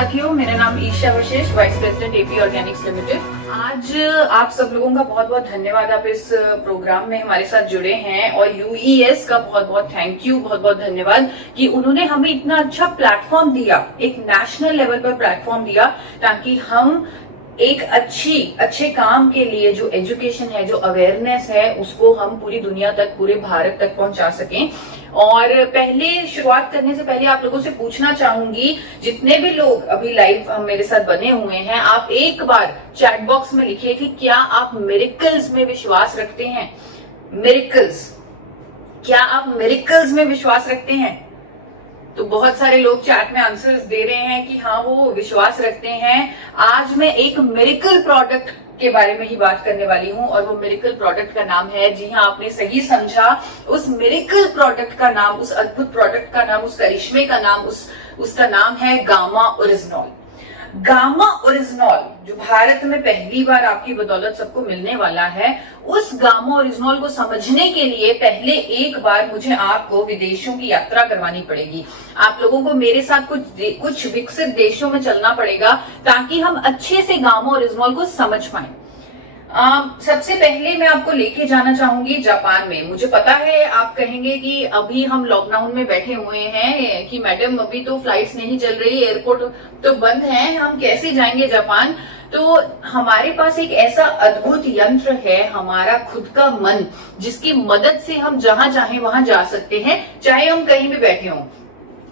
साथियों, मेरा नाम Isha Vashishtha, vice president AP Organics Limited. आज आप सब लोगों का बहुत बहुत धन्यवाद, आप इस प्रोग्राम में हमारे साथ जुड़े हैं। और यूईएस का बहुत बहुत थैंक यू, बहुत बहुत धन्यवाद कि उन्होंने हमें इतना अच्छा प्लेटफॉर्म दिया, एक नेशनल लेवल पर प्लेटफॉर्म दिया, ताकि हम एक अच्छे काम के लिए जो एजुकेशन है, जो अवेयरनेस है, उसको हम पूरी दुनिया तक, पूरे भारत तक पहुंचा सकें। और पहले शुरुआत करने से पहले आप लोगों से पूछना चाहूंगी, जितने भी लोग अभी लाइव मेरे साथ बने हुए हैं, आप एक बार चैट बॉक्स में लिखिए कि क्या आप मिरेकल्स में विश्वास रखते हैं। मिरेकल्स, क्या आप मिरेकल्स में विश्वास रखते हैं? तो बहुत सारे लोग चैट में आंसर्स दे रहे हैं कि हाँ, वो विश्वास रखते हैं। आज मैं एक मिरेकल प्रोडक्ट के बारे में ही बात करने वाली हूं, और वो मिरेकल प्रोडक्ट का नाम है, जी हाँ, आपने सही समझा, उस मिरेकल प्रोडक्ट का नाम, उस अद्भुत प्रोडक्ट का नाम, उस करिश्मे का नाम, उसका नाम है गामा ओरिजिनॉल। गामा ओरिजिनॉल जो भारत में पहली बार आपकी बदौलत सबको मिलने वाला है, उस गामा ओरिजिनॉल को समझने के लिए पहले एक बार मुझे आपको विदेशों की यात्रा करवानी पड़ेगी। आप लोगों को मेरे साथ कुछ विकसित देशों में चलना पड़ेगा, ताकि हम अच्छे से गामा ओरिजिनॉल को समझ पाए। सबसे पहले मैं आपको लेके जाना चाहूंगी जापान में। मुझे पता है आप कहेंगे कि अभी हम लॉकडाउन में बैठे हुए हैं कि मैडम अभी तो फ्लाइट्स नहीं चल रही, एयरपोर्ट तो बंद है, हम कैसे जाएंगे जापान। तो हमारे पास एक ऐसा अद्भुत यंत्र है, हमारा खुद का मन, जिसकी मदद से हम जहां चाहे वहां जा सकते हैं, चाहे हम कहीं भी बैठे हों।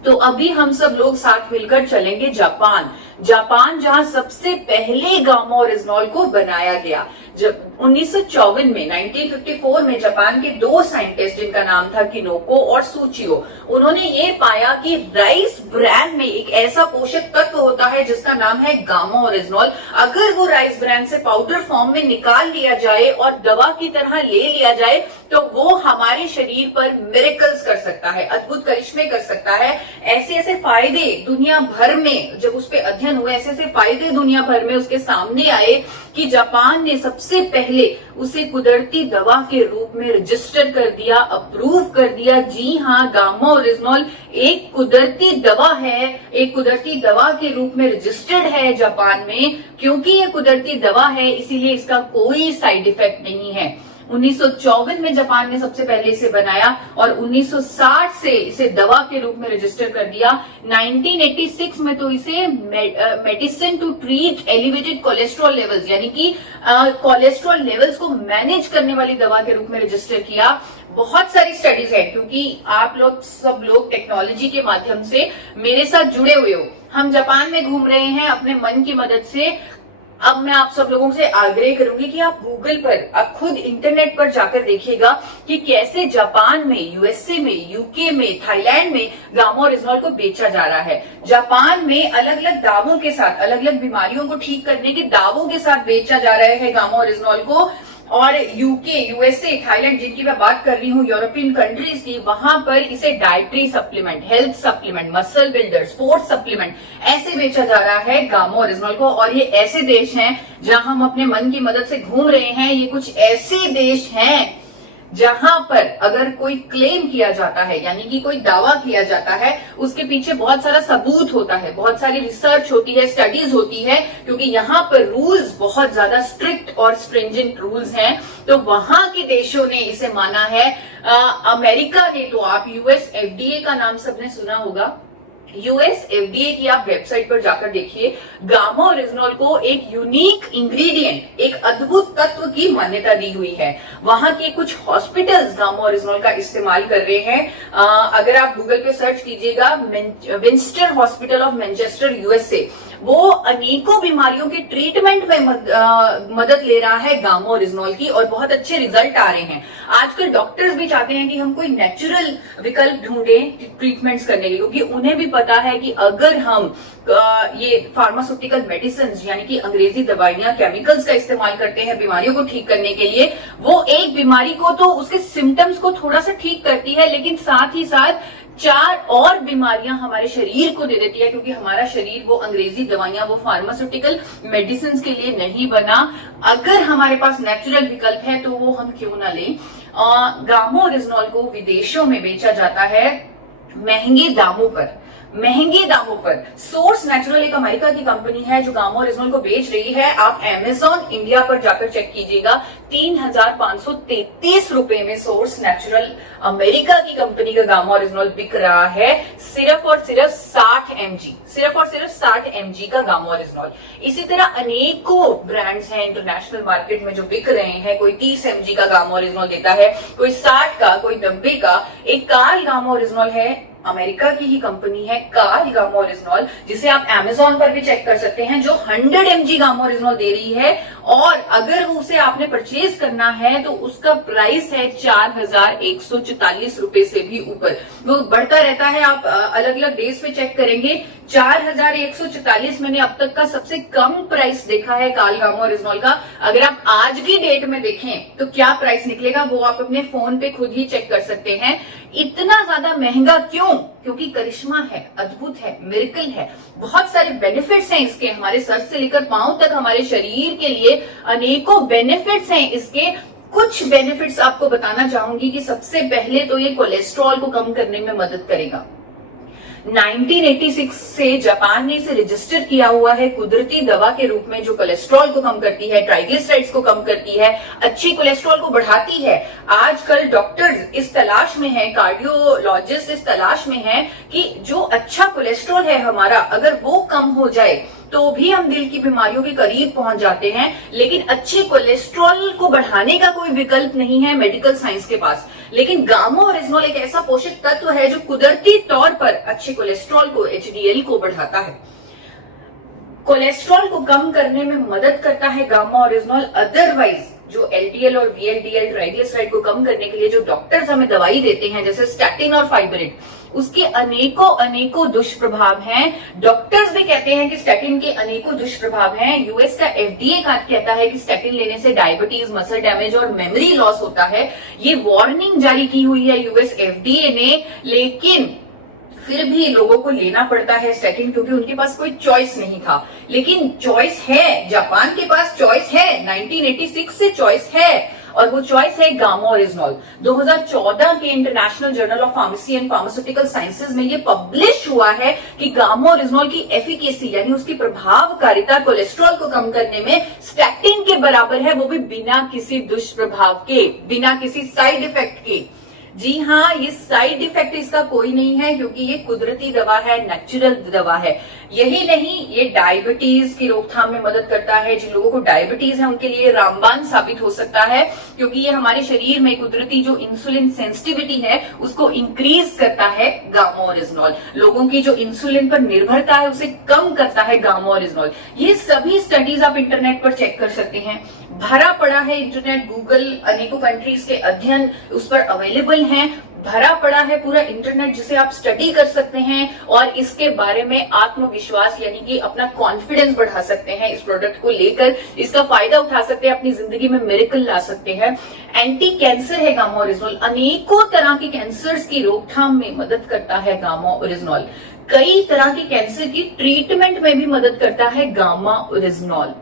तो अभी हम सब लोग साथ मिलकर चलेंगे जापान, जहां सबसे पहले गामा ओरिजिनॉल को बनाया गया। जब 1954 में 1954 में जापान के दो साइंटिस्ट, जिनका नाम था किनोको और सूचियो, उन्होंने ये पाया कि राइस ब्रैन में एक ऐसा पोषक तत्व होता है जिसका नाम है गामा ओरिजिनॉल। अगर वो राइस ब्रैन से पाउडर फॉर्म में निकाल लिया जाए और दवा की तरह ले लिया जाए, तो वो हमारे शरीर पर मिरेकल्स कर सकता है, अद्भुत करिश्मे कर सकता है। ऐसे ऐसे फायदे दुनिया भर में, जब उस पर अध्ययन हुए, ऐसे ऐसे फायदे दुनिया भर में उसके सामने आए कि जापान ने सबसे पहले उसे कुदरती दवा के रूप में रजिस्टर कर दिया, अप्रूव कर दिया। जी हाँ, गामा ओरिजिनॉल एक कुदरती दवा है, एक कुदरती दवा के रूप में रजिस्टर्ड है जापान में। क्योंकि ये कुदरती दवा है, इसीलिए इसका कोई साइड इफेक्ट नहीं है। 1954 में जापान ने सबसे पहले इसे बनाया और 1960 से इसे दवा के रूप में रजिस्टर कर दिया। 1986 में तो इसे medicine to treat elevated cholesterol levels, यानी कि कोलेस्ट्रॉल लेवल्स को मैनेज करने वाली दवा के रूप में रजिस्टर किया। बहुत सारी स्टडीज है, क्योंकि आप लोग सब लोग टेक्नोलॉजी के माध्यम से मेरे साथ जुड़े हुए हो। हम जापान में घूम रहे हैं अपने मन की मदद से। अब मैं आप सब लोगों से आग्रह करूंगी कि आप गूगल पर, आप खुद इंटरनेट पर जाकर देखिएगा कि कैसे जापान में, यूएसए में, यूके में, थाईलैंड में गामा ओरिजिनॉल को बेचा जा रहा है। जापान में अलग अलग दावों के साथ, अलग अलग बीमारियों को ठीक करने के दावों के साथ बेचा जा रहा है गामा ओरिजिनॉल को। और यूके, यूएसए, थाईलैंड, जिनकी मैं बात कर रही हूँ, यूरोपियन कंट्रीज की, वहां पर इसे dietary supplement, health supplement, muscle builder, sports supplement, ऐसे बेचा जा रहा है गामा ओरिजिनॉल को। और ये ऐसे देश हैं जहां हम अपने मन की मदद से घूम रहे हैं। ये कुछ ऐसे देश हैं जहां पर अगर कोई क्लेम किया जाता है, यानी कि कोई दावा किया जाता है, उसके पीछे बहुत सारा सबूत होता है, बहुत सारी रिसर्च होती है, स्टडीज होती है, क्योंकि यहाँ पर रूल्स बहुत ज्यादा स्ट्रिक्ट और स्ट्रिंजेंट रूल्स हैं। तो वहां के देशों ने इसे माना है। अमेरिका ने तो, आप यूएस एफडीए का नाम सबने सुना होगा, यूएस एफडीए की आप वेबसाइट पर जाकर देखिए, गामा ओरिजिनॉल को एक यूनिक इंग्रेडिएंट, एक अद्भुत तत्व की मान्यता दी हुई है। वहां के कुछ हॉस्पिटल्स गामा ओरिजिनॉल का इस्तेमाल कर रहे हैं। अगर आप गूगल पे सर्च कीजिएगा, विंस्टर हॉस्पिटल ऑफ मैनचेस्टर यूएसए, वो अनेकों बीमारियों के ट्रीटमेंट में मदद ले रहा है गामा ओरिजिनॉल की, और बहुत अच्छे रिजल्ट आ रहे हैं। आजकल डॉक्टर्स भी चाहते हैं कि हम कोई नेचुरल विकल्प ढूंढें ट्रीटमेंट्स करने के, क्योंकि उन्हें भी पता है कि अगर हम ये फार्मास्यूटिकल मेडिसिन, यानी कि अंग्रेजी दवाइयां, केमिकल्स का इस्तेमाल करते हैं बीमारियों को ठीक करने के लिए, वो एक बीमारी को तो उसके सिम्टम्स को थोड़ा सा ठीक करती है, लेकिन साथ ही साथ 4 और बीमारियां हमारे शरीर को दे देती है, क्योंकि हमारा शरीर वो अंग्रेजी दवाइयां, वो फार्मास्यूटिकल मेडिसिन के लिए नहीं बना। अगर हमारे पास नेचुरल विकल्प है तो वो हम क्यों ना लें। गामा ओरिजिनॉल को विदेशों में बेचा जाता है महंगे दामों पर। महंगे दामों पर। सोर्स नेचुरल एक अमेरिका की कंपनी है जो गामा ओरिजिनल को बेच रही है। आप अमेजॉन इंडिया पर जाकर चेक कीजिएगा, 3,533 रुपए में सोर्स नेचुरल अमेरिका की कंपनी का गामा ओरिजिनल बिक रहा है, सिर्फ और सिर्फ 60 mg, सिर्फ और सिर्फ 60 mg का गामा ओरिजिनल। इसी तरह अनेकों ब्रांड्स हैं इंटरनेशनल मार्केट में जो बिक रहे हैं। कोई 30 mg का गामा ओरिजिनल देता है, कोई 60 का, कोई 90 का। एक कार्ल गामा ओरिजिनल है, अमेरिका की ही कंपनी है कार्ल गामा ओरिजिनल, जिसे आप अमेजॉन पर भी चेक कर सकते हैं, जो 100 mg गामा ओरिजिनल दे रही है। और अगर उसे आपने परचेज करना है तो उसका प्राइस है 4,144 रुपए से भी ऊपर। वो बढ़ता रहता है, आप अलग अलग डेज पे चेक करेंगे। 4,144 मैंने अब तक का सबसे कम प्राइस देखा है कार्ल गामा ओरिजिनल का। अगर आप आज की डेट में देखें तो क्या प्राइस निकलेगा वो आप अपने फोन पे खुद ही चेक कर सकते हैं। इतना ज्यादा महंगा क्यों? क्योंकि करिश्मा है, अद्भुत है, मिरेकल है, बहुत सारे बेनिफिट्स हैं इसके। हमारे सर से लेकर पांव तक हमारे शरीर के लिए अनेकों बेनिफिट्स हैं इसके। कुछ बेनिफिट्स आपको बताना चाहूंगी कि सबसे पहले तो ये कोलेस्ट्रॉल को कम करने में मदद करेगा। 1986 से जापान ने इसे रजिस्टर किया हुआ है कुदरती दवा के रूप में, जो कोलेस्ट्रॉल को कम करती है, ट्राइग्लिसराइड्स को कम करती है, अच्छी कोलेस्ट्रॉल को बढ़ाती है। आजकल डॉक्टर्स इस तलाश में हैं, कार्डियोलॉजिस्ट इस तलाश में हैं कि जो अच्छा कोलेस्ट्रॉल है हमारा, अगर वो कम हो जाए तो भी हम दिल की बीमारियों के करीब पहुंच जाते हैं। लेकिन अच्छे कोलेस्ट्रॉल को बढ़ाने का कोई विकल्प नहीं है मेडिकल साइंस के पास। लेकिन गामा ओरिजिनल एक ऐसा पोषक तत्व है जो कुदरती तौर पर अच्छे कोलेस्ट्रॉल को, एचडीएल को बढ़ाता है, कोलेस्ट्रॉल को कम करने में मदद करता है गामा ओरिजिनल। अदरवाइज जो एलडीएल और वीएलडीएल ट्राइग्लिसराइड को कम करने के लिए जो डॉक्टर्स हमें दवाई देते हैं, जैसे स्टैटिन और फाइबरिन, उसके अनेकों दुष्प्रभाव हैं। डॉक्टर्स भी कहते हैं कि स्टैटिन के अनेकों दुष्प्रभाव हैं। यूएस का एफडीए कहता है कि स्टैटिन लेने से डायबिटीज, मसल डैमेज और मेमोरी लॉस होता है। ये वार्निंग जारी की हुई है यूएस एफडीए ने, लेकिन फिर भी लोगों को लेना पड़ता है स्टैटिन, क्योंकि उनके पास कोई चॉइस नहीं था। लेकिन चॉइस है, जापान के पास चॉइस है, 1986 से चॉइस है, और वो चॉइस है गामा ओरिजिनल। 2014 के international journal of pharmacy and pharmaceutical sciences में ये पब्लिश हुआ है कि गामा ओरिजिनल की एफिकेसी यानी उसकी प्रभावकारिता कोलेस्ट्रॉल को कम करने में स्टैटिन के बराबर है, वो भी बिना किसी दुष्प्रभाव के, बिना किसी साइड इफेक्ट के। जी हाँ, ये साइड इफेक्ट इसका कोई नहीं है, क्योंकि ये कुदरती दवा है, नेचुरल दवा है। यही नहीं, ये डायबिटीज की रोकथाम में मदद करता है। जिन लोगों को डायबिटीज है उनके लिए रामबाण साबित हो सकता है, क्योंकि ये हमारे शरीर में कुदरती जो इंसुलिन सेंसिटिविटी है उसको इंक्रीज करता है गामा ओरिजिनल। लोगों की जो इंसुलिन पर निर्भरता है उसे कम करता है गामा ओरिजिनल। ये सभी स्टडीज आप इंटरनेट पर चेक कर सकते हैं, भरा पड़ा है इंटरनेट, गूगल, अनेकों कंट्रीज के अध्ययन उस पर अवेलेबल हैं, भरा पड़ा है पूरा इंटरनेट, जिसे आप स्टडी कर सकते हैं और इसके बारे में आत्मविश्वास यानी कि अपना कॉन्फिडेंस बढ़ा सकते हैं। इस प्रोडक्ट को लेकर इसका फायदा उठा सकते हैं, अपनी जिंदगी में मिरेकल ला सकते हैं। एंटी कैंसर है गामा ओरिजिनल, अनेकों तरह के कैंसर्स की रोकथाम में मदद करता है गामा ओरिजिनल। कई तरह के कैंसर की ट्रीटमेंट में भी मदद करता है गामा ओरिजिनल।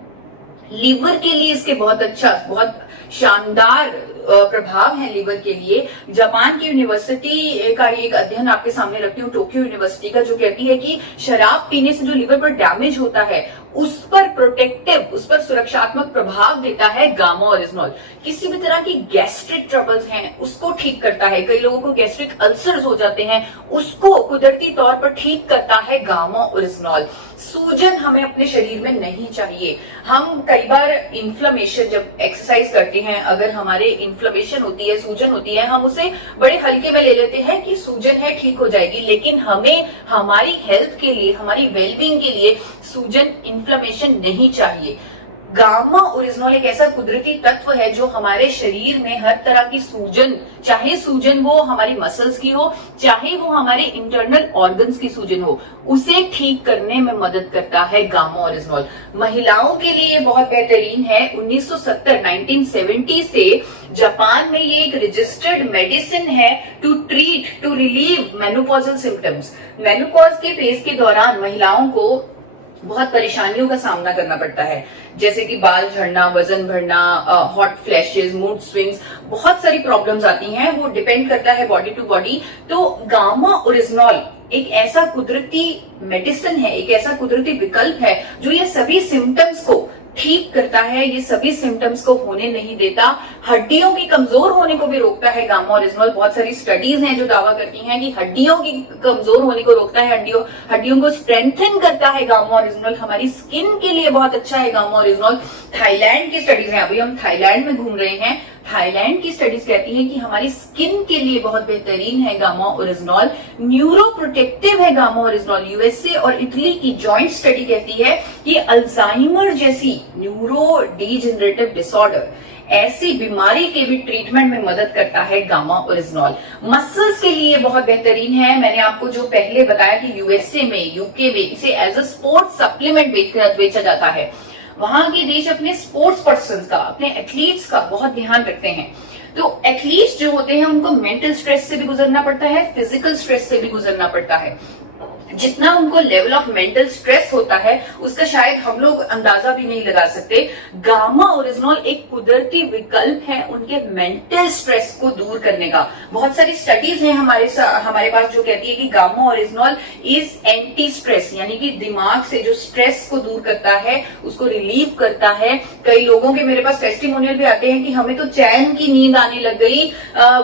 लीवर के लिए इसके बहुत अच्छा, बहुत शानदार प्रभाव है लीवर के लिए। जापान की यूनिवर्सिटी का एक अध्ययन आपके सामने रखती हूँ, टोक्यो यूनिवर्सिटी का, जो कहती है कि शराब पीने से जो लीवर पर डैमेज होता है उस पर प्रोटेक्टिव, उस पर सुरक्षात्मक प्रभाव देता है गामा ओरिजिनल। किसी भी तरह की गैस्ट्रिक ट्रबल्स हैं उसको ठीक करता है। कई लोगों को गैस्ट्रिक अल्सर्स हो जाते हैं, उसको कुदरती तौर पर ठीक करता है गामा ओरिजिनल। सूजन हमें अपने शरीर में नहीं चाहिए। हम कई बार इन्फ्लेमेशन, जब एक्सरसाइज करते हैं, अगर हमारे इन्फ्लेमेशन होती है, सूजन होती है, हम उसे बड़े हल्के में ले लेते हैं कि सूजन है, ठीक हो जाएगी। लेकिन हमें हमारी हेल्थ के लिए, हमारी वेलबींग के लिए सूजन, इन्फ्लेमेशन नहीं चाहिए। गामा ओरिजिनल एक ऐसा कुदरती तत्व है जो हमारे शरीर में हर तरह की सूजन, चाहे सूजन वो हमारी मसल्स की हो, चाहे वो हमारे इंटरनल ऑर्गन्स की सूजन हो, उसे ठीक करने में मदद करता है गामा ओरिजिनल। महिलाओं के लिए बहुत बेहतरीन है। 1970 से जापान में ये एक रजिस्टर्ड मेडिसिन है to treat, to relieve menopausal symptoms. Menopause के फेज के दौरान महिलाओं को बहुत परेशानियों का सामना करना पड़ता है, जैसे कि बाल झड़ना, वजन बढ़ना, हॉट फ्लैशेस, मूड स्विंग्स, बहुत सारी प्रॉब्लम्स आती हैं। वो डिपेंड करता है बॉडी टू बॉडी। तो गामा ओरिजिनल एक ऐसा कुदरती मेडिसिन है, एक ऐसा कुदरती विकल्प है जो ये सभी सिम्टम्स को ठीक करता है, ये सभी सिम्टम्स को होने नहीं देता, हड्डियों की कमजोर होने को भी रोकता है गामा ओरिजिनल। बहुत सारी स्टडीज हैं जो दावा करती हैं कि हड्डियों की कमजोर होने को रोकता है, हड्डियों को स्ट्रेंथन करता है गामा ओरिजिनल। हमारी स्किन के लिए बहुत अच्छा है गामा ओरिजिनल। थाईलैंड की स्टडीज है, अभी हम थाईलैंड में घूम रहे हैं, थाईलैंड की स्टडीज कहती है कि हमारी स्किन के लिए बहुत बेहतरीन है गामा ओरिजिनल। न्यूरो प्रोटेक्टिव है गामा ओरिजिनल। यूएसए और इटली की जॉइंट स्टडी कहती है कि अल्जाइमर जैसी न्यूरो डीजेनरेटिव डिसऑर्डर, ऐसी बीमारी के भी ट्रीटमेंट में मदद करता है गामा ओरिजिनल। मसल्स के लिए बहुत बेहतरीन है। मैंने आपको जो पहले बताया कि यूएसए में, यूके में इसे एज अ स्पोर्ट्स सप्लीमेंट बेचा जाता है। वहां के देश अपने स्पोर्ट्स पर्सन का, अपने एथलीट्स का बहुत ध्यान रखते हैं। तो एथलीट्स जो होते हैं उनको मेंटल स्ट्रेस से भी गुजरना पड़ता है, फिजिकल स्ट्रेस से भी गुजरना पड़ता है। जितना उनको लेवल ऑफ मेंटल स्ट्रेस होता है उसका शायद हम लोग अंदाजा भी नहीं लगा सकते। गामा ओरिजिनल एक कुदरती विकल्प है उनके मेंटल स्ट्रेस को दूर करने का। बहुत सारी स्टडीज हैं हमारे पास जो कहती है कि gamma original is anti stress, यानी कि दिमाग से जो स्ट्रेस को दूर करता है, उसको रिलीव करता है। कई लोगों के मेरे पास टेस्टिमोनियल भी आते हैं कि हमें तो चैन की नींद आने लग गई,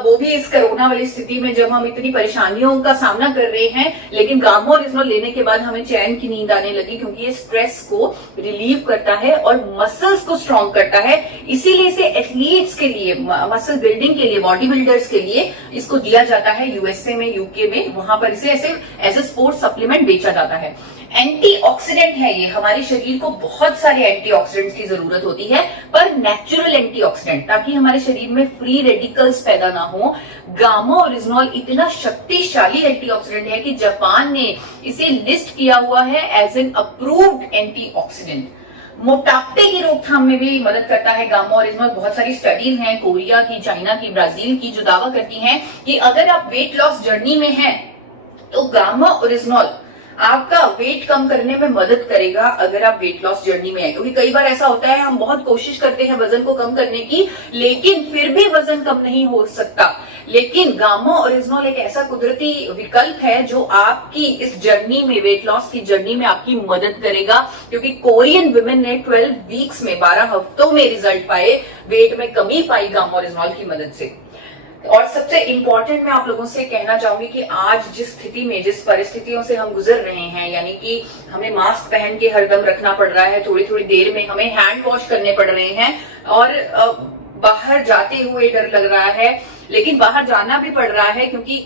वो भी इस कोरोना वाली स्थिति में जब हम इतनी परेशानियों का सामना कर रहे हैं, लेकिन गामा ओरिजिनल लेने के बाद हमें चैन की नींद आने लगी, क्योंकि ये स्ट्रेस को रिलीव करता है और मसल्स को स्ट्रॉन्ग करता है। इसीलिए इसे एथलीट्स के लिए, मसल बिल्डिंग के लिए, बॉडी बिल्डर्स के लिए इसको दिया जाता है यूएसए में, यूके में, वहां पर इसे ऐसे एज ए स्पोर्ट्स सप्लीमेंट बेचा जाता है। एंटीऑक्सीडेंट है ये, हमारे शरीर को बहुत सारे एंटीऑक्सीडेंट्स की जरूरत होती है, पर नेचुरल एंटीऑक्सीडेंट, ताकि हमारे शरीर में फ्री रेडिकल्स पैदा ना हो। गामा ओरिजिनल इतना शक्तिशाली एंटीऑक्सीडेंट है कि जापान ने इसे लिस्ट किया हुआ है एज एन अप्रूव्ड एंटीऑक्सीडेंट। मोटापे की रोकथाम में भी मदद करता है गामा ओरिजिनल। बहुत सारी स्टडीज हैं कोरिया की, चाइना की, ब्राजील की, जो दावा करती हैं कि अगर आप वेट लॉस जर्नी में हैं तो गामा ओरिजिनल आपका वेट कम करने में मदद करेगा अगर आप वेट लॉस जर्नी में है। क्योंकि कई बार ऐसा होता है, हम बहुत कोशिश करते हैं वजन को कम करने की, लेकिन फिर भी वजन कम नहीं हो सकता। लेकिन गामा ओरिजिनल एक ऐसा कुदरती विकल्प है जो आपकी इस जर्नी में, वेट लॉस की जर्नी में आपकी मदद करेगा। क्योंकि कोरियन वुमेन ने 12 वीक्स में, 12 हफ्तों में रिजल्ट पाए, वेट में कमी पाई गामा ओरिजिनल की मदद से। और सबसे इंपॉर्टेंट मैं आप लोगों से कहना चाहूंगी कि आज जिस स्थिति में, जिस परिस्थितियों से हम गुजर रहे हैं, यानी कि हमें मास्क पहन के हरदम रखना पड़ रहा है, थोड़ी थोड़ी देर में हमें हैंड वॉश करने पड़ रहे हैं, और बाहर जाते हुए डर लग रहा है, लेकिन बाहर जाना भी पड़ रहा है क्योंकि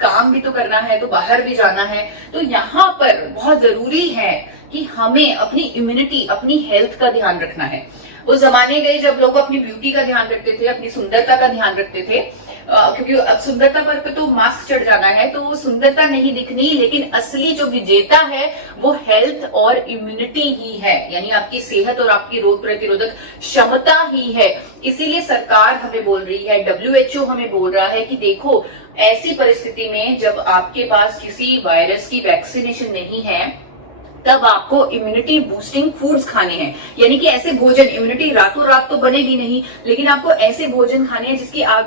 काम भी तो करना है, तो बाहर भी जाना है। तो यहाँ पर बहुत जरूरी है कि हमें अपनी इम्यूनिटी, अपनी हेल्थ का ध्यान रखना है। वो जमाने गए जब लोग अपनी ब्यूटी का ध्यान रखते थे, अपनी सुंदरता का ध्यान रखते थे, क्योंकि अब सुंदरता पर तो मास्क चढ़ जाना है, तो वो सुंदरता नहीं दिखनी, लेकिन असली जो विजेता है वो हेल्थ और इम्यूनिटी ही है, यानी आपकी सेहत और आपकी रोग प्रतिरोधक क्षमता ही है। इसीलिए सरकार हमें बोल रही है, WHO हमें बोल रहा है कि देखो, ऐसी परिस्थिति में जब आपके पास किसी वायरस की वैक्सीनेशन नहीं है, तब आपको इम्यूनिटी बूस्टिंग फूड्स खाने हैं। यानी कि ऐसे भोजन, इम्यूनिटी रातों रात तो बनेगी नहीं, लेकिन आपको ऐसे भोजन खाने हैं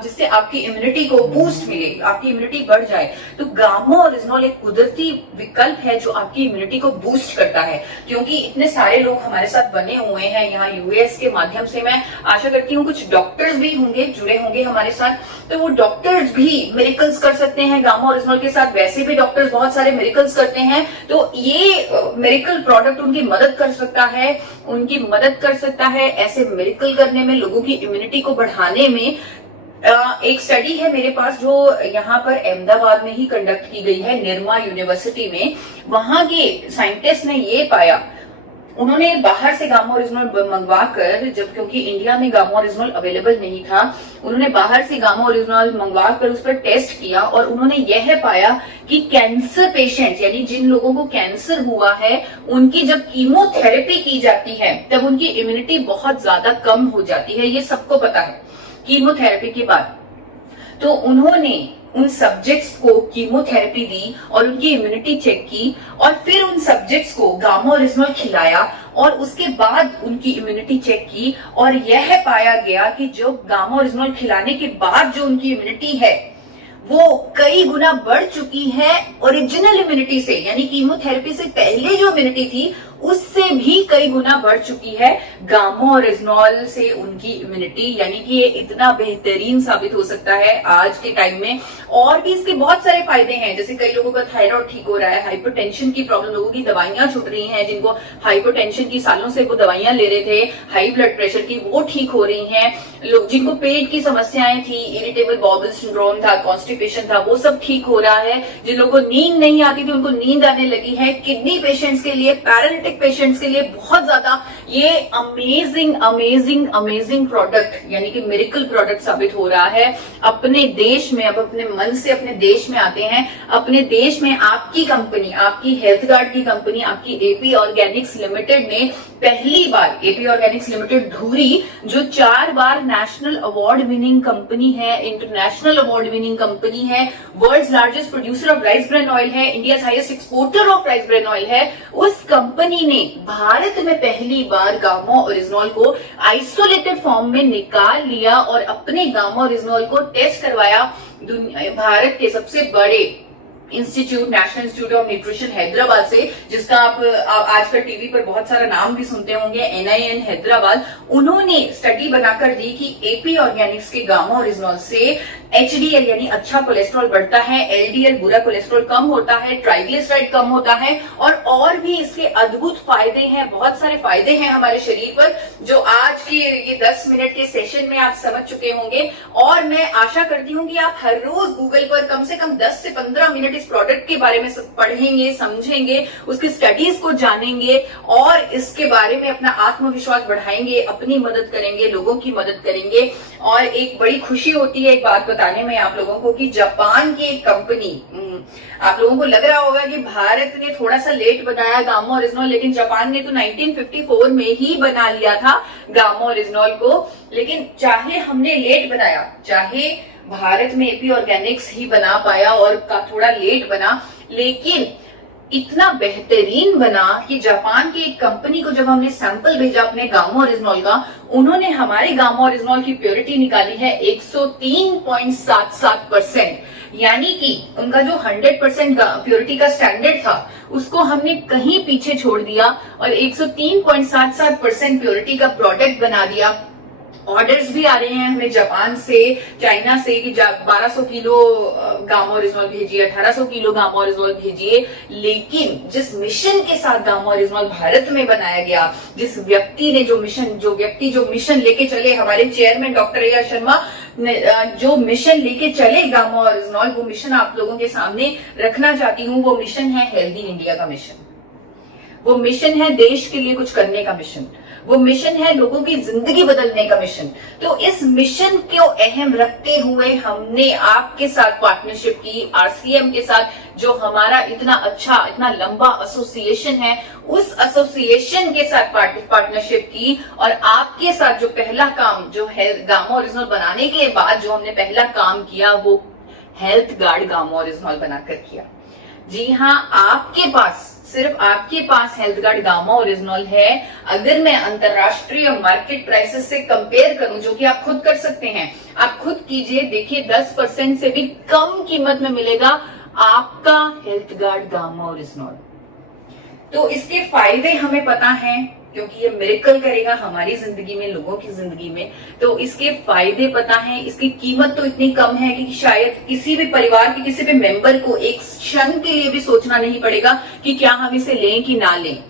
जिससे आपकी इम्यूनिटी को बूस्ट मिले, आपकी इम्यूनिटी बढ़ जाए। तो गामा ओरिजिनल एक कुदरती विकल्प है जो आपकी इम्यूनिटी को बूस्ट करता है। क्योंकि इतने सारे लोग हमारे साथ बने हुए हैं यहाँ यूएस के माध्यम से, मैं आशा करती हूँ कुछ डॉक्टर्स भी होंगे, जुड़े होंगे हमारे साथ, तो वो डॉक्टर्स भी मिरेकल्स कर सकते हैं गामा ओरिजिनल के साथ। वैसे भी डॉक्टर्स बहुत सारे मिरेकल्स करते हैं, तो ये मिरेकल प्रोडक्ट उनकी मदद कर सकता है, ऐसे मिरेकल करने में, लोगों की इम्यूनिटी को बढ़ाने में। एक स्टडी है मेरे पास जो यहाँ पर अहमदाबाद में ही कंडक्ट की गई है, निर्मा यूनिवर्सिटी में। वहां के साइंटिस्ट ने ये पाया, उन्होंने बाहर से गामा ओरिजिनल मंगवाकर, जब क्योंकि इंडिया में गामा ओरिजिनल अवेलेबल नहीं था, उन्होंने बाहर से गामा ओरिजिनल मंगवाकर उस पर टेस्ट किया, और उन्होंने यह पाया कि कैंसर पेशेंट्स, यानी जिन लोगों को कैंसर हुआ है, उनकी जब कीमोथेरेपी की जाती है तब उनकी इम्यूनिटी बहुत ज्यादा कम हो जाती है। ये सबको पता है कीमोथेरेपी के बाद। तो उन्होंने उन सब्जेक्ट्स को कीमोथेरेपी दी और उनकी इम्यूनिटी चेक की, और फिर उन सब्जेक्ट्स को गामा ओरिजिनल खिलाया और उसके बाद उनकी इम्यूनिटी चेक की, और यह पाया गया कि जो गामा ओरिजिनल खिलाने के बाद जो उनकी इम्यूनिटी है वो कई गुना बढ़ चुकी है ओरिजिनल इम्यूनिटी से, यानी कीमोथेरेपी से पहले जो इम्यूनिटी थी उससे भी कई गुना बढ़ चुकी है गामा ओरिजिनॉल से उनकी इम्यूनिटी। यानी कि ये इतना बेहतरीन साबित हो सकता है आज के टाइम में। और भी इसके बहुत सारे फायदे हैं, जैसे कई लोगों का थायराइड ठीक हो रहा है, हाइपरटेंशन की प्रॉब्लम, लोगों की दवाइयां छूट रही हैं, जिनको हाइपरटेंशन की सालों से वो दवाइयां ले रहे थे, हाई ब्लड प्रेशर की, वो ठीक हो रही हैं। लोग जिनको पेट की समस्याएं थी, इरिटेबल बाउल सिंड्रोम था, कॉन्स्टिपेशन था, वो सब ठीक हो रहा है। जिन लोगों को नींद नहीं आती थी उनको नींद आने लगी है। किडनी पेशेंट्स के लिए, पैरालिटिक पेशेंट्स के लिए बहुत ज्यादा ये अमेजिंग अमेजिंग अमेजिंग प्रोडक्ट यानी कि मिरेकल प्रोडक्ट साबित हो रहा है अपने देश में। अब अपने मन से अपने देश में आते हैं। अपने देश में आपकी कंपनी, आपकी हेल्थ गार्ड की कंपनी, आपकी एपी ऑर्गेनिक्स लिमिटेड ने पहली बार, एपी ऑर्गेनिक्स लिमिटेड धुरी, जो 4 बार नेशनल अवार्ड विनिंग कंपनी है, इंटरनेशनल अवार्ड विनिंग कंपनी है, world's largest producer of rice bran oil है, India highest exporter of rice bran oil है, उस कंपनी ने भारत में पहली बार गामा ओरिजिनॉल को आइसोलेटेड फॉर्म में निकाल लिया और अपने गामा ओरिजिनॉल को टेस्ट करवाया भारत के सबसे बड़े institute, national institute of nutrition Hyderabad से, जिसका आप आजकल टीवी पर बहुत सारा नाम भी सुनते होंगे, NIN हैदराबाद। उन्होंने स्टडी बनाकर दी कि एपी ऑर्गेनिक्स के गामा ओरिजिनॉल से HDL यानी अच्छा कोलेस्ट्रॉल बढ़ता है, LDL बुरा कोलेस्ट्रॉल कम होता है, ट्राइग्लिसराइड कम होता है, और भी इसके अद्भुत फायदे हैं, बहुत सारे फायदे हैं हमारे शरीर पर, जो आज के ये 10 मिनट के सेशन में आप समझ चुके होंगे। और मैं आशा करती हूँ कि आप हर रोज गूगल पर कम से कम 10 से 15 मिनट इस प्रोडक्ट के बारे में पढ़ेंगे, समझेंगे, उसकी स्टडीज को जानेंगे और इसके बारे में अपना आत्मविश्वास बढ़ाएंगे, अपनी मदद करेंगे, लोगों की मदद करेंगे। और एक बड़ी खुशी होती है एक बात बताने में आप लोगों को कि जापान की एक कंपनी, आप लोगों को लग रहा होगा कि भारत ने थोड़ा सा लेट बनाया गामा ओरिजिनॉल, लेकिन जापान ने तो 1954 में ही बना लिया था गामा ओरिजिनॉल को। लेकिन चाहे हमने लेट बनाया, चाहे भारत में एपी ऑर्गेनिक्स ही बना पाया और थोड़ा लेट बना, लेकिन इतना बेहतरीन बना कि जापान की एक कंपनी को जब हमने सैंपल भेजा अपने गामा ओरिजिनॉल का, उन्होंने हमारे गामा ओरिजिनॉल की प्योरिटी निकाली है 103.77%। यानी कि उनका जो 100% प्योरिटी का स्टैंडर्ड था उसको हमने कहीं पीछे छोड़ दिया और 103.77% प्योरिटी का प्रोडक्ट बना दिया। ऑर्डर्स भी आ रहे हैं हमें जापान से, चाइना से कि 1200 किलो गामा ओरिजिनॉल भेजिए, 1800 किलो गामा ओरिजिनॉल भेजिए। लेकिन जिस मिशन के साथ गामा ओरिजिनॉल भारत में बनाया गया, जिस व्यक्ति ने जो मिशन लेके चले, हमारे चेयरमैन डॉक्टर A.R. शर्मा जो मिशन लेके चले गामा ओरिजिनॉल, वो मिशन आप लोगों के सामने रखना चाहती हूँ। वो मिशन है हेल्दी इंडिया का मिशन, वो मिशन है देश के लिए कुछ करने का मिशन, वो मिशन है लोगों की जिंदगी बदलने का मिशन। तो इस मिशन को अहम रखते हुए हमने आपके साथ पार्टनरशिप की, RCM के साथ, जो हमारा इतना अच्छा, इतना लंबा एसोसिएशन है, उस एसोसिएशन के साथ पार्टनरशिप की। और आपके साथ जो पहला काम, जो है गामा ओरिजिनॉल बनाने के बाद जो हमने पहला काम किया, वो हेल्थ गार्ड गामा ओरिजिनॉल बनाकर किया। जी हाँ, आपके पास, सिर्फ आपके पास हेल्थ गार्ड गामा ओरिजिनॉल है। अगर मैं अंतरराष्ट्रीय मार्केट प्राइसेस से कंपेयर करूं, जो कि आप खुद कर सकते हैं, आप खुद कीजिए, देखिए 10% से भी कम कीमत में मिलेगा आपका हेल्थ गार्ड गामा ओरिजिनॉल। तो इसके फायदे हमें पता हैं, क्योंकि ये मिरेकल करेगा हमारी जिंदगी में, लोगों की जिंदगी में। तो इसके फायदे पता है, इसकी कीमत तो इतनी कम है कि शायद किसी भी परिवार के किसी भी मेंबर को एक क्षण के लिए भी सोचना नहीं पड़ेगा कि क्या हम इसे लें कि ना लें।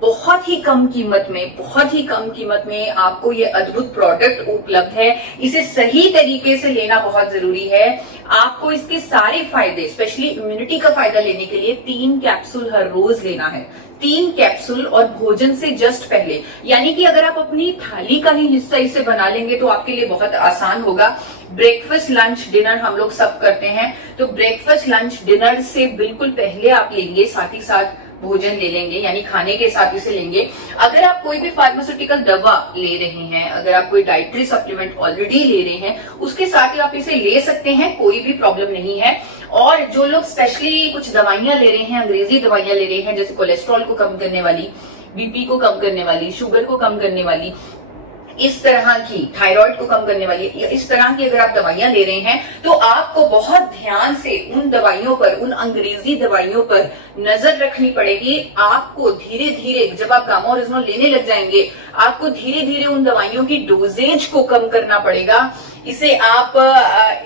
बहुत ही कम कीमत में, बहुत ही कम कीमत में आपको ये अद्भुत प्रोडक्ट उपलब्ध है। इसे सही तरीके से लेना बहुत जरूरी है। आपको इसके सारे फायदे, स्पेशली इम्यूनिटी का फायदा लेने के लिए 3 कैप्सूल हर रोज लेना है। 3 कैप्सूल और भोजन से जस्ट पहले, यानी कि अगर आप अपनी थाली का ही हिस्सा इसे बना लेंगे तो आपके लिए बहुत आसान होगा। ब्रेकफास्ट, लंच, डिनर हम लोग सब करते हैं, तो ब्रेकफास्ट, लंच, डिनर से बिल्कुल पहले आप लेंगे, साथ ही साथ भोजन ले लेंगे, यानी खाने के साथ इसे लेंगे। अगर आप कोई भी फार्मास्यूटिकल दवा ले रहे हैं, अगर आप कोई डाइटरी सप्लीमेंट ऑलरेडी ले रहे हैं, उसके साथ ही आप इसे ले सकते हैं, कोई भी प्रॉब्लम नहीं है। और जो लोग स्पेशली कुछ दवाइयां ले रहे हैं, अंग्रेजी दवाइयां ले रहे हैं, जैसे कोलेस्ट्रॉल को कम करने वाली, BP को कम करने वाली, शुगर को कम करने वाली, इस तरह की थायराइड को कम करने वाली या इस तरह की अगर आप दवाइयां ले रहे हैं तो आपको बहुत ध्यान से उन दवाइयों पर, उन अंग्रेजी दवाइयों पर नजर रखनी पड़ेगी। आपको धीरे धीरे जब आप गामा ओरिजिनल लेने लग जाएंगे, आपको धीरे धीरे उन दवाइयों की डोजेज को कम करना पड़ेगा। इसे आप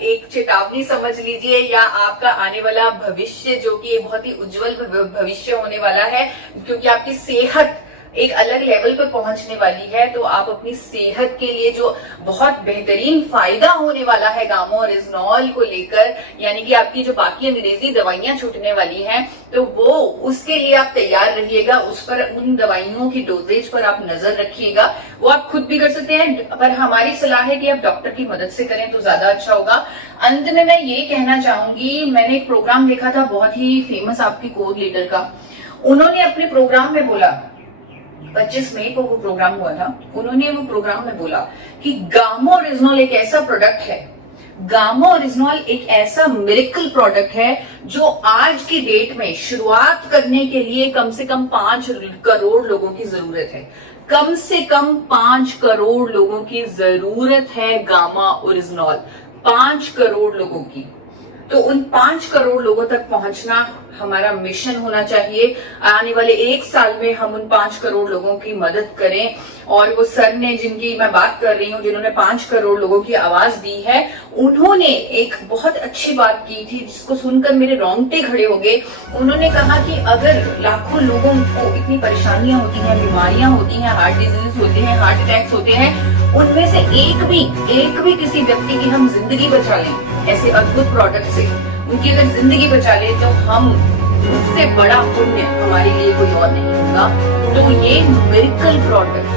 एक चेतावनी समझ लीजिए या आपका आने वाला भविष्य, जो कि एक बहुत ही उज्जवल भविष्य होने वाला है, क्योंकि आपकी सेहत एक अलग लेवल पर पहुंचने वाली है। तो आप अपनी सेहत के लिए जो बहुत बेहतरीन फायदा होने वाला है गामा ओरिजिनॉल को लेकर, यानी कि आपकी जो बाकी अंग्रेजी दवाइयां छूटने वाली हैं, तो वो उसके लिए आप तैयार रहिएगा। उस पर, उन दवाइयों की डोजेज पर आप नजर रखिएगा। वो आप खुद भी कर सकते हैं, पर हमारी सलाह है कि आप डॉक्टर की मदद से करें तो ज्यादा अच्छा होगा। अंत में मैं ये कहना चाहूंगी, मैंने एक प्रोग्राम देखा था बहुत ही फेमस आपकी कोर लीडर का। उन्होंने अपने प्रोग्राम में बोला, 25 मई को वो प्रोग्राम हुआ था, उन्होंने वो प्रोग्राम में बोला कि गामा ओरिजिनॉल एक ऐसा प्रोडक्ट है, गामा ओरिजिनॉल एक ऐसा मिरेकल प्रोडक्ट है जो आज की डेट में शुरुआत करने के लिए कम से कम 5 करोड़ लोगों की जरूरत है। कम से कम 5 करोड़ लोगों की जरूरत है गामा ओरिजिनॉल, 5 करोड़ लोगों की। तो उन 5 करोड़ लोगों तक पहुंचना हमारा मिशन होना चाहिए। आने वाले 1 साल में हम उन 5 करोड़ लोगों की मदद करें। और वो सर ने, जिनकी मैं बात कर रही हूँ, जिन्होंने 5 करोड़ लोगों की आवाज दी है, उन्होंने एक बहुत अच्छी बात की थी जिसको सुनकर मेरे रोंगटे खड़े हो गए। उन्होंने कहा कि अगर लाखों लोगों को इतनी परेशानियां होती हैं, बीमारियां होती हैं, हार्ट डिजीज होते हैं, हार्ट अटैक्स होते हैं, उनमें से एक भी किसी व्यक्ति की हम जिंदगी बचा लें ऐसे अद्भुत प्रोडक्ट से, उनकी अगर जिंदगी बचा ले, तो हम, उससे बड़ा पुण्य हमारे लिए कोई और नहीं होगा। तो ये मिरेकल प्रोडक्ट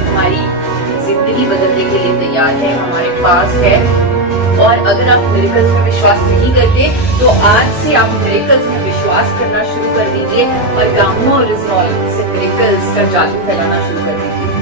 हमारी जिंदगी बदलने के लिए तैयार है, हमारे पास है। और अगर आप मिरेकल्स में विश्वास नहीं करते तो आज से आप मिरेकल्स में विश्वास करना शुरू कर दीजिए और गामा ओरिजिनॉल से मिरेकल्स का जादू फैलाना शुरू कर दीजिए।